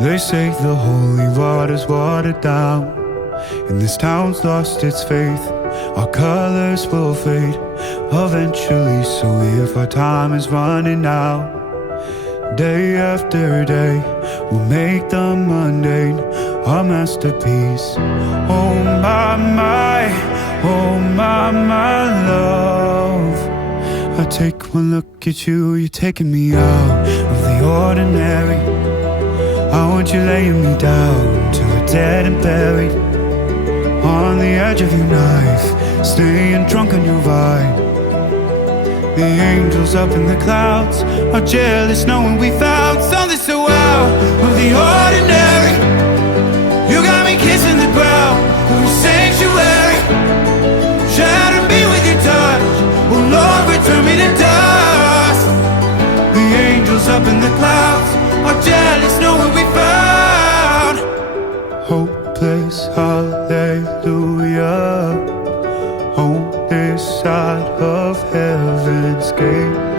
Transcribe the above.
They say the holy water's watered down, and this town's lost its faith. Our colors will fade eventually, so if our time is running out, day after day, we'll make the mundane our masterpiece. Oh my, oh my love. I take one look at you, you're taking me out of the ordinary. I want you laying me down till we're dead and buried, on the edge of your knife, staying drunk on your vine. The angels up in the clouds are jealous knowing we found something so out of the ordinary. You got me kissing the ground of your sanctuary, shatter me with your touch, oh Lord, return me to dust. The angels up in the clouds are jealous knowing we found hopeless hallelujah on this side of heaven's gate.